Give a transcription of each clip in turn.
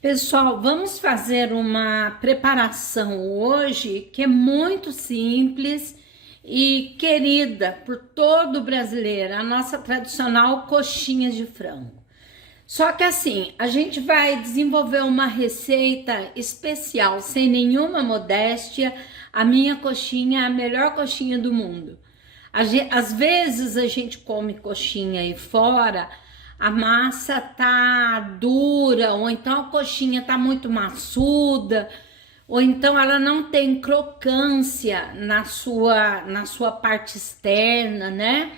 Pessoal, vamos fazer uma preparação hoje que é muito simples e querida por todo brasileiro, a nossa tradicional coxinha de frango. Só que assim, a gente vai desenvolver uma receita especial, sem nenhuma modéstia. A minha coxinha é a melhor coxinha do mundo. Às vezes a gente come coxinha aí fora, a massa tá dura, ou então a coxinha tá muito maçuda, ou então ela não tem crocância na sua parte externa, né?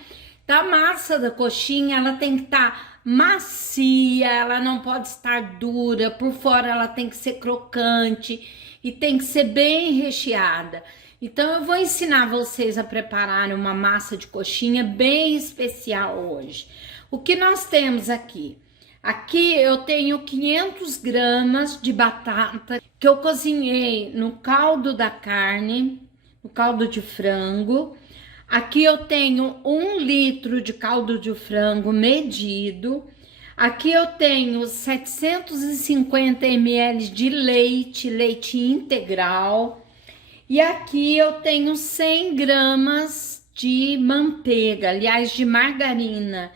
Então a massa da coxinha ela tem que estar macia, ela não pode estar dura, por fora ela tem que ser crocante e tem que ser bem recheada. Então eu vou ensinar vocês a preparar uma massa de coxinha bem especial hoje. O que nós temos aqui? Aqui eu tenho 500 gramas de batata que eu cozinhei no caldo da carne, no caldo de frango. Aqui eu tenho 1 litro de caldo de frango medido. Aqui eu tenho 750 ml de leite integral. E aqui eu tenho 100 gramas de manteiga, aliás, de margarina,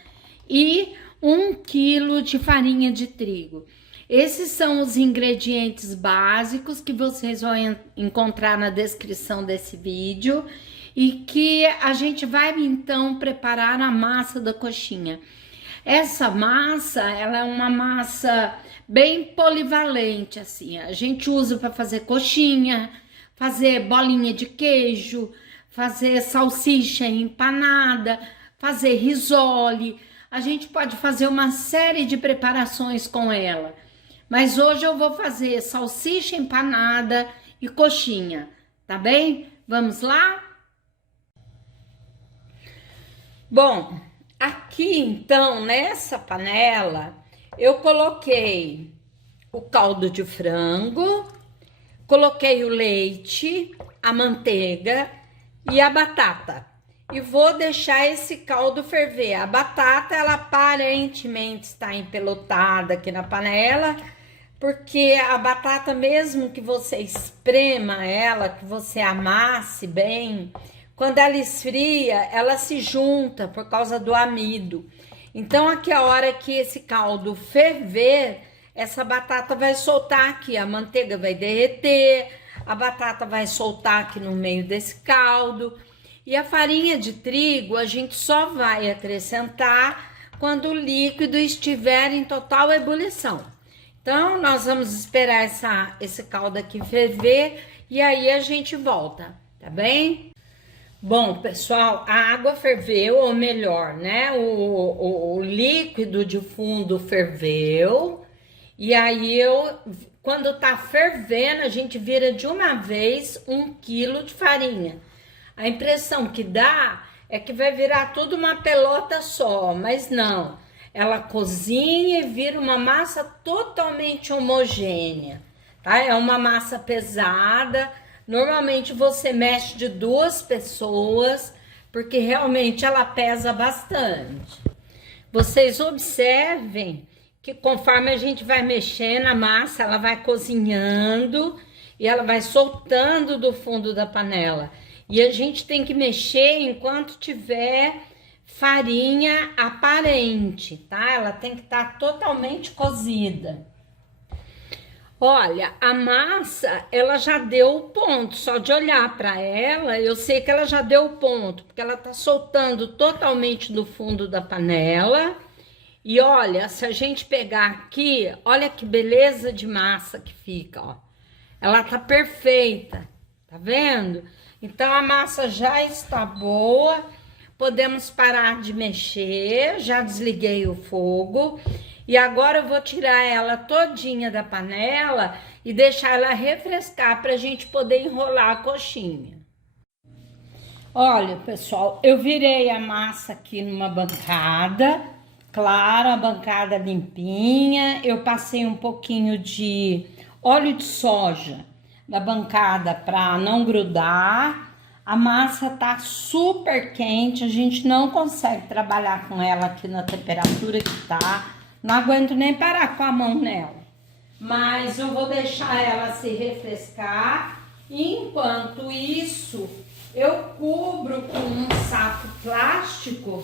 e 1 quilo de farinha de trigo. Esses são os ingredientes básicos que vocês vão encontrar na descrição desse vídeo e que a gente vai então preparar a massa da coxinha. Essa massa, ela é uma massa bem polivalente, assim. A gente usa para fazer coxinha, fazer bolinha de queijo, fazer salsicha empanada, fazer risole. A gente pode fazer uma série de preparações com ela. Mas hoje eu vou fazer salsicha empanada e coxinha, tá bem? Vamos lá? Bom, aqui então, nessa panela, eu coloquei o caldo de frango, coloquei o leite, a manteiga e a batata. E vou deixar esse caldo ferver. A batata, ela aparentemente está empelotada aqui na panela, porque a batata, mesmo que você esprema ela, que você amasse bem, quando ela esfria, ela se junta por causa do amido. Então, aqui a hora que esse caldo ferver, essa batata vai soltar aqui, a manteiga vai derreter, a batata vai soltar aqui no meio desse caldo. E a farinha de trigo a gente só vai acrescentar quando o líquido estiver em total ebulição. Então, nós vamos esperar esse caldo aqui ferver e aí a gente volta, tá bem? Bom, pessoal, a água ferveu, ou melhor, né? O líquido de fundo ferveu. E aí quando tá fervendo, a gente vira de uma vez 1 quilo de farinha. A impressão que dá é que vai virar tudo uma pelota só, mas não. Ela cozinha e vira uma massa totalmente homogênea, tá? É uma massa pesada. Normalmente você mexe de 2 pessoas, porque realmente ela pesa bastante. Vocês observem que conforme a gente vai mexendo a massa, ela vai cozinhando e ela vai soltando do fundo da panela. E a gente tem que mexer enquanto tiver farinha aparente, tá? Ela tem que estar totalmente cozida. Olha, a massa, ela já deu o ponto. Só de olhar para ela, eu sei que ela já deu o ponto, porque ela tá soltando totalmente do fundo da panela. E olha, se a gente pegar aqui, olha que beleza de massa que fica, ó. Ela tá perfeita, tá vendo? Então a massa já está boa, podemos parar de mexer, já desliguei o fogo. E agora eu vou tirar ela todinha da panela e deixar ela refrescar para a gente poder enrolar a coxinha. Olha, pessoal, eu virei a massa aqui numa bancada, claro, a bancada limpinha. Eu passei um pouquinho de óleo de soja na bancada para não grudar. A massa tá super quente, a gente não consegue trabalhar com ela aqui na temperatura que tá. Não aguento nem parar com a mão nela. mas eu vou deixar ela se refrescar. Enquanto isso, eu cubro com um saco plástico,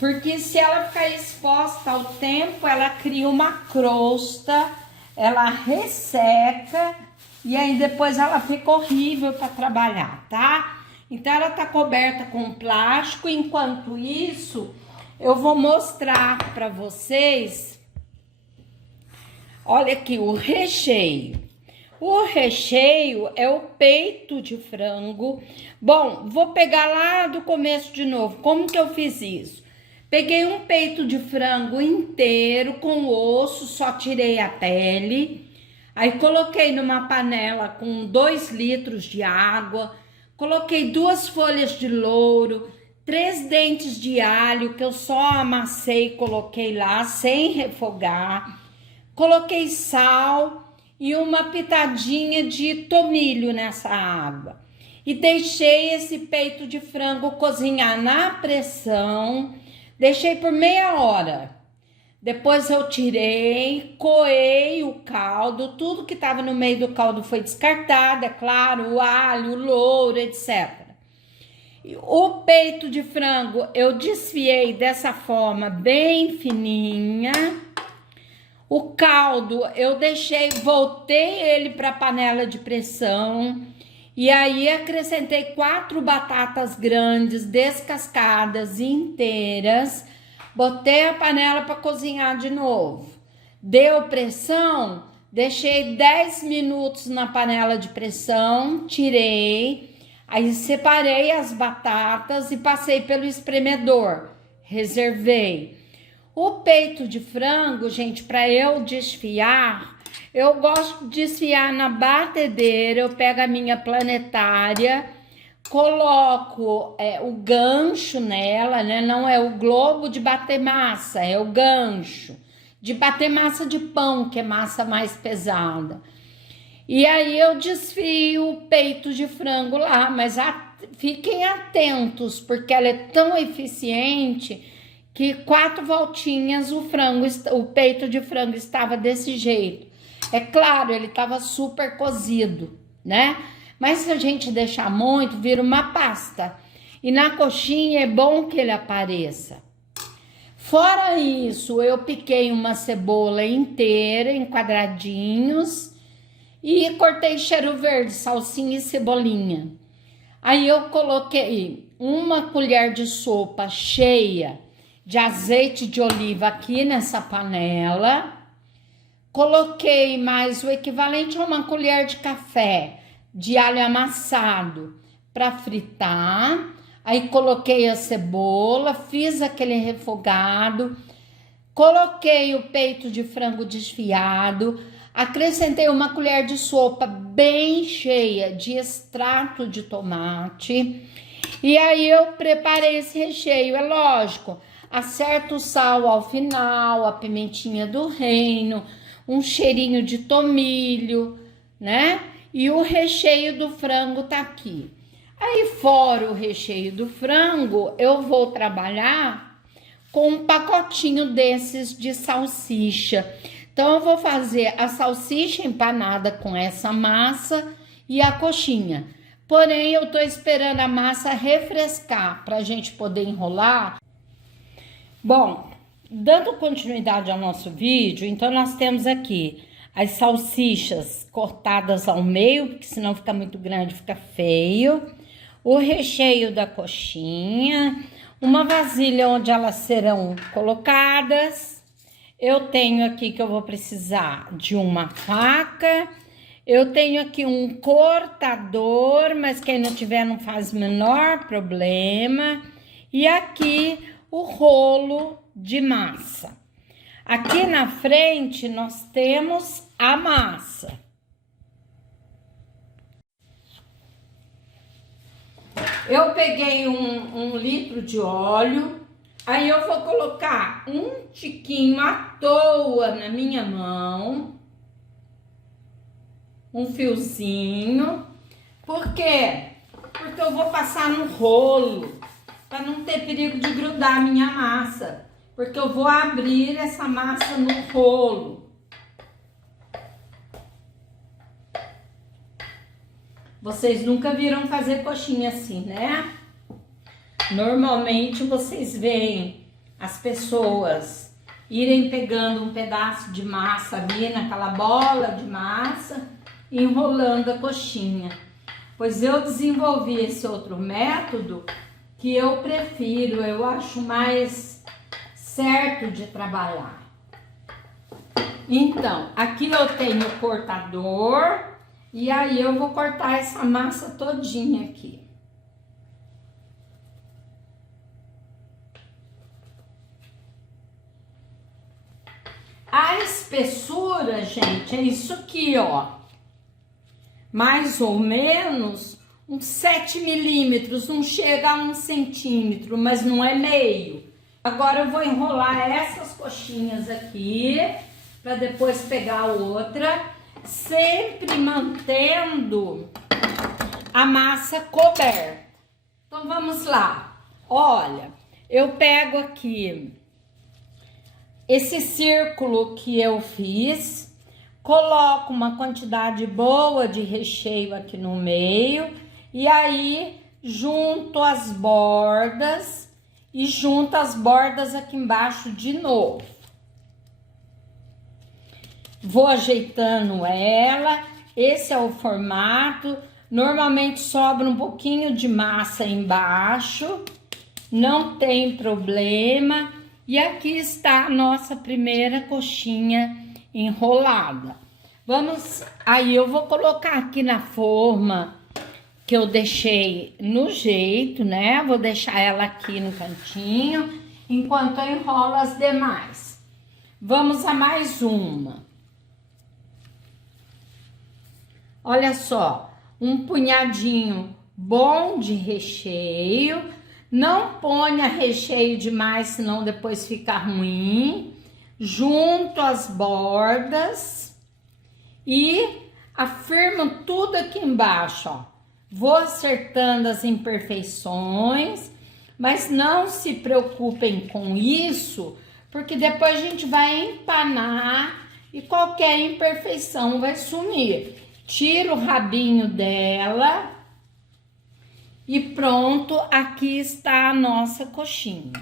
porque se ela ficar exposta ao tempo, ela cria uma crosta, ela resseca e aí depois ela fica horrível para trabalhar, tá? Então ela tá coberta com plástico. Enquanto isso, eu vou mostrar para vocês. Olha aqui o recheio. O recheio é o peito de frango. Bom, vou pegar lá do começo de novo. Como que eu fiz isso? Peguei um peito de frango inteiro com osso, só tirei a pele. Aí coloquei numa panela com 2 litros de água. Coloquei 2 folhas de louro, 3 dentes de alho que eu só amassei e coloquei lá sem refogar. Coloquei sal e uma pitadinha de tomilho nessa água. E deixei esse peito de frango cozinhar na pressão. Deixei por meia hora. Depois eu tirei, coei o caldo, tudo que estava no meio do caldo foi descartado, é claro, o alho, o louro, etc. O peito de frango eu desfiei dessa forma bem fininha. O caldo eu deixei, voltei ele para a panela de pressão e aí acrescentei 4 batatas grandes, descascadas inteiras. Botei a panela para cozinhar de novo. Deu pressão, deixei 10 minutos na panela de pressão, tirei. Aí separei as batatas e passei pelo espremedor. Reservei. O peito de frango, gente, para eu desfiar, eu gosto de desfiar na batedeira. Eu pego a minha planetária, coloco o gancho nela, né? Não é o globo de bater massa, é o gancho de bater massa de pão, que é massa mais pesada. E aí eu desfio o peito de frango lá, mas fiquem atentos, porque ela é tão eficiente que 4 voltinhas o peito de frango estava desse jeito. É claro, ele estava super cozido, né? Mas se a gente deixar muito, vira uma pasta. E na coxinha é bom que ele apareça. Fora isso, eu piquei uma cebola inteira em quadradinhos e cortei cheiro verde, salsinha e cebolinha. Aí eu coloquei 1 colher de sopa cheia de azeite de oliva aqui nessa panela. Coloquei mais o equivalente a 1 colher de café de alho amassado para fritar. Aí coloquei a cebola, fiz aquele refogado, coloquei o peito de frango desfiado, acrescentei 1 colher de sopa bem cheia de extrato de tomate. E aí eu preparei esse recheio, é lógico, acerto o sal ao final, a pimentinha do reino, um cheirinho de tomilho, né? E o recheio do frango tá aqui. Aí, fora o recheio do frango, eu vou trabalhar com um pacotinho desses de salsicha. Então, eu vou fazer a salsicha empanada com essa massa e a coxinha. Porém, eu tô esperando a massa refrescar para a gente poder enrolar. Bom, dando continuidade ao nosso vídeo, então nós temos aqui as salsichas cortadas ao meio, porque senão fica muito grande, fica feio. O recheio da coxinha, uma vasilha onde elas serão colocadas. Eu tenho aqui que eu vou precisar de uma faca. Eu tenho aqui um cortador, mas quem não tiver não faz o menor problema. E aqui o rolo de massa. Aqui na frente nós temos a massa. Eu peguei um litro de óleo, aí eu vou colocar um tiquinho à toa na minha mão, um fiozinho. Por quê? Porque eu vou passar no rolo, para não ter perigo de grudar a minha massa, porque eu vou abrir essa massa no rolo. Vocês nunca viram fazer coxinha assim, né? Normalmente vocês veem as pessoas irem pegando um pedaço de massa ali naquela bola de massa e enrolando a coxinha. Pois eu desenvolvi esse outro método que eu prefiro, eu acho mais certo de trabalhar. Então, aqui eu tenho o cortador e aí eu vou cortar essa massa todinha aqui. A espessura, gente, é isso aqui, ó. Mais ou menos uns 7 milímetros, não chega a 1 centímetro, mas não é meio. Agora eu vou enrolar essas coxinhas aqui, para depois pegar outra, sempre mantendo a massa coberta. Então vamos lá. Olha, eu pego aqui esse círculo que eu fiz, coloco uma quantidade boa de recheio aqui no meio e aí junto as bordas e junto as bordas aqui embaixo de novo. Vou ajeitando ela, esse é o formato. Normalmente sobra um pouquinho de massa embaixo, não tem problema. E aqui está a nossa primeira coxinha enrolada. Aí eu vou colocar aqui na forma que eu deixei no jeito, né? Vou deixar ela aqui no cantinho, enquanto eu enrolo as demais. Vamos a mais uma. Olha só, um punhadinho bom de recheio. Não ponha recheio demais, senão depois fica ruim. Junto as bordas e afirmo tudo aqui embaixo, ó. Vou acertando as imperfeições, mas não se preocupem com isso, porque depois a gente vai empanar e qualquer imperfeição vai sumir. Tira o rabinho dela e pronto, aqui está a nossa coxinha.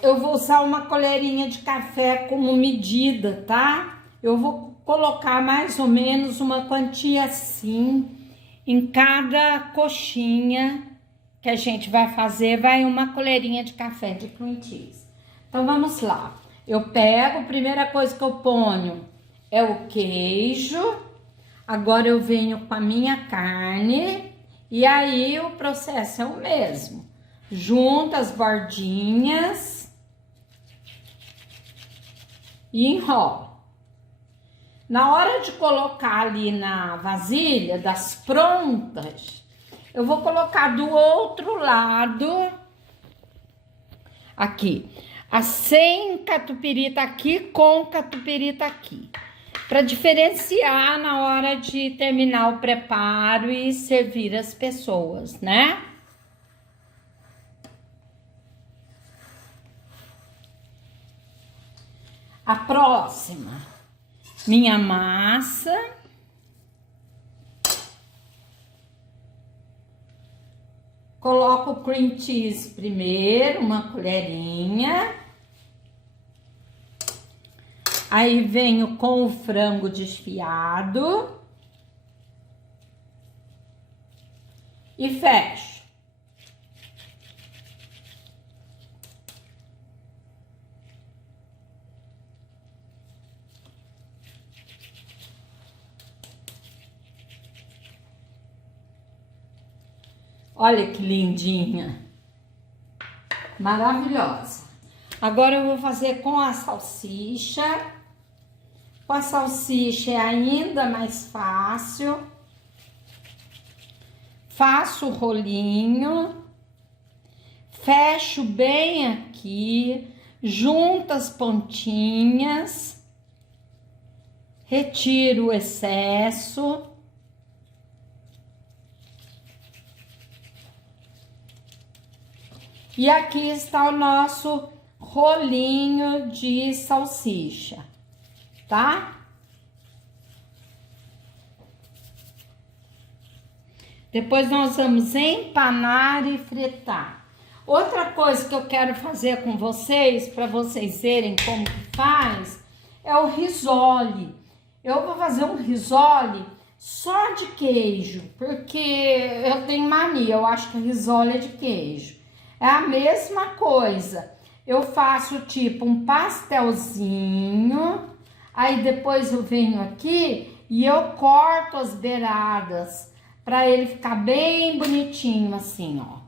Eu vou usar uma colherinha de café como medida, tá? Eu vou colocar mais ou menos uma quantia assim em cada coxinha que a gente vai fazer, vai uma colherinha de café de cream cheese. Então vamos lá. Eu pego, a primeira coisa que eu ponho é o queijo. Agora eu venho com a minha carne e aí o processo é o mesmo. Junta as bordinhas e enrola. Na hora de colocar ali na vasilha das prontas, eu vou colocar do outro lado, aqui, a sem catupiry tá aqui com catupiry tá aqui. Para diferenciar na hora de terminar o preparo e servir as pessoas, né? A próxima, minha massa. Coloco o cream cheese primeiro, uma colherinha. Aí venho com o frango desfiado. E fecho. Olha que lindinha. Maravilhosa. Agora eu vou fazer com a salsicha. Com a salsicha é ainda mais fácil. Faço o rolinho. Fecho bem aqui. Junto as pontinhas. Retiro o excesso. E aqui está o nosso rolinho de salsicha, tá? Depois nós vamos empanar e fritar. Outra coisa que eu quero fazer com vocês, para vocês verem como que faz, é o risole. Eu vou fazer um risole só de queijo, porque eu tenho mania, eu acho que risole é de queijo. É a mesma coisa. Eu faço tipo um pastelzinho, aí depois eu venho aqui e eu corto as beiradas para ele ficar bem bonitinho assim, ó.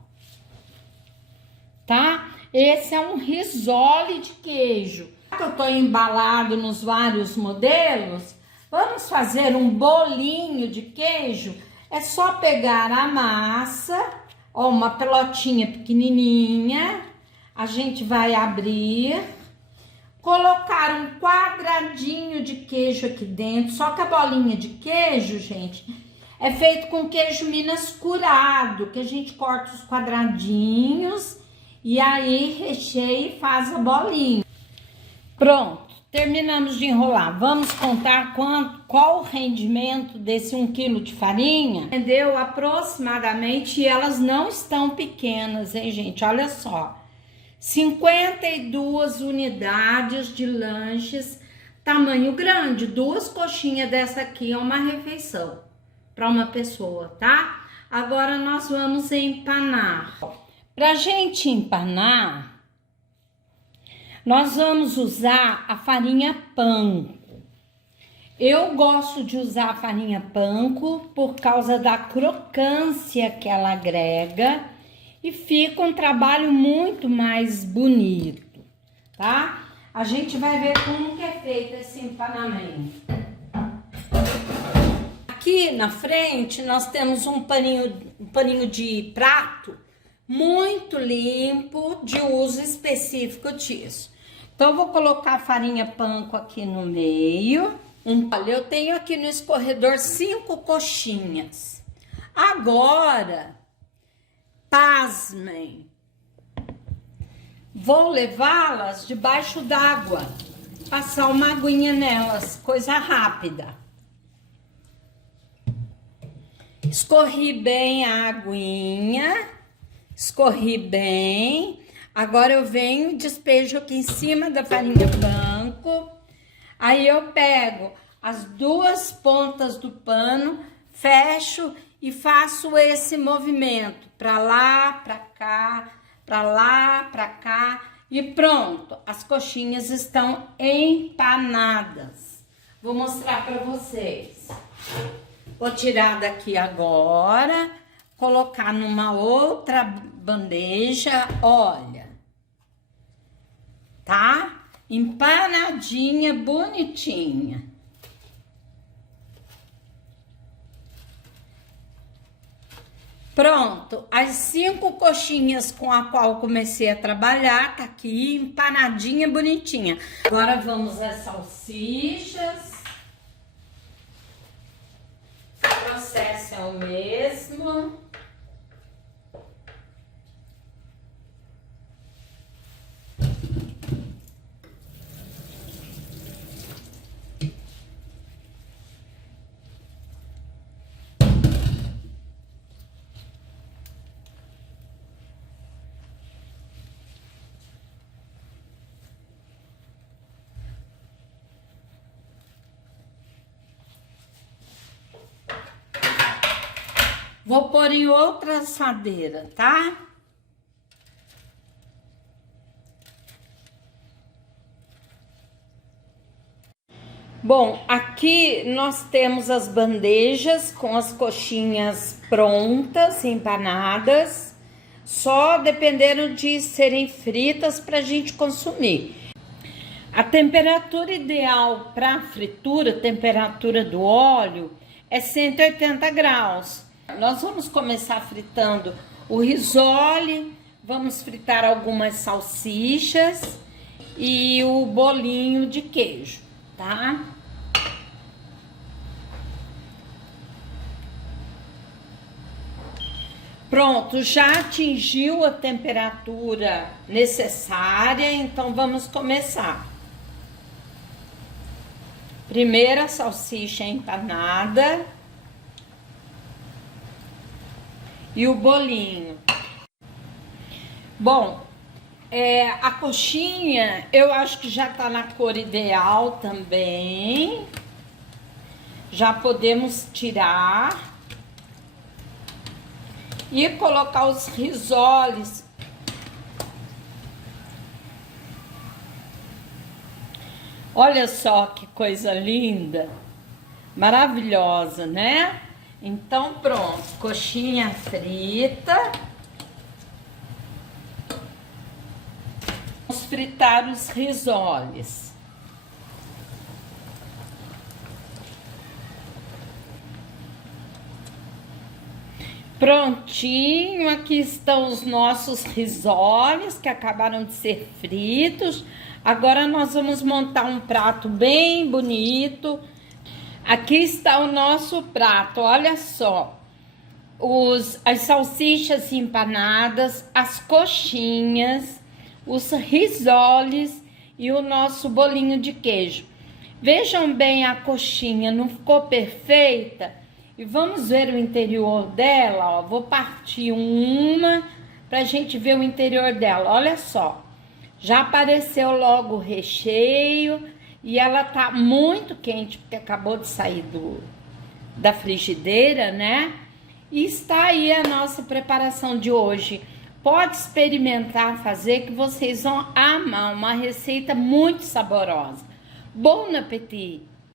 Tá? Esse é um risole de queijo. Eu tô embalado nos vários modelos. Vamos fazer um bolinho de queijo? É só pegar a massa, ó, uma pelotinha pequenininha. A gente vai abrir, colocar um quadradinho de queijo aqui dentro. Só que a bolinha de queijo, gente, é feito com queijo Minas curado, que a gente corta os quadradinhos e aí recheia e faz a bolinha. Pronto, terminamos de enrolar. Vamos contar qual o rendimento desse 1 quilo de farinha. Rendeu aproximadamente, e elas não estão pequenas, hein, gente? Olha só. 52 unidades de lanches, tamanho grande. 2 coxinhas dessa aqui é uma refeição para uma pessoa, tá? Agora nós vamos empanar. Pra gente empanar, nós vamos usar a farinha panko. Eu gosto de usar a farinha panko por causa da crocância que ela agrega e fica um trabalho muito mais bonito, tá? A gente vai ver como que é feito esse empanamento. Aqui na frente nós temos um paninho de prato muito limpo, de uso específico disso. Então, eu vou colocar a farinha panko aqui no meio. Olha, eu tenho aqui no escorredor 5 coxinhas. Agora, pasmem, vou levá-las debaixo d'água, passar uma aguinha nelas, coisa rápida. Escorri bem a aguinha, escorri bem. Agora eu venho e despejo aqui em cima da farinha panko. Aí eu pego as 2 pontas do pano, fecho e faço esse movimento para lá, para cá, para lá, para cá e pronto. As coxinhas estão empanadas. Vou mostrar para vocês. Vou tirar daqui agora, colocar numa outra bandeja, olha, tá? Empanadinha, bonitinha. Pronto, as 5 coxinhas com a qual comecei a trabalhar, tá aqui, empanadinha, bonitinha. Agora vamos às salsichas. O processo é o mesmo. Vou pôr em outra assadeira, tá? Bom, aqui nós temos as bandejas com as coxinhas prontas, empanadas, só dependendo de serem fritas para a gente consumir. A temperatura ideal para fritura, temperatura do óleo, é 180 graus. Nós vamos começar fritando o risole, vamos fritar algumas salsichas e o bolinho de queijo, tá? Pronto, já atingiu a temperatura necessária, então vamos começar. Primeira salsicha empanada. e o bolinho. Bom, a coxinha eu acho que já tá na cor ideal também. Já podemos tirar e colocar os risoles. Olha só que coisa linda, maravilhosa, né? Então pronto, coxinha frita. Vamos fritar os risoles. Prontinho, aqui estão os nossos risoles que acabaram de ser fritos. Agora nós vamos montar um prato bem bonito. Aqui está o nosso prato, olha só. As salsichas empanadas, as coxinhas, os risoles e o nosso bolinho de queijo. Vejam bem a coxinha, não ficou perfeita? E vamos ver o interior dela, ó. Vou partir uma pra gente ver o interior dela. Olha só, já apareceu logo o recheio e ela tá muito quente porque acabou de sair da frigideira, né? E está aí a nossa preparação de hoje. Pode experimentar fazer que vocês vão amar, uma receita muito saborosa. Bom apetite!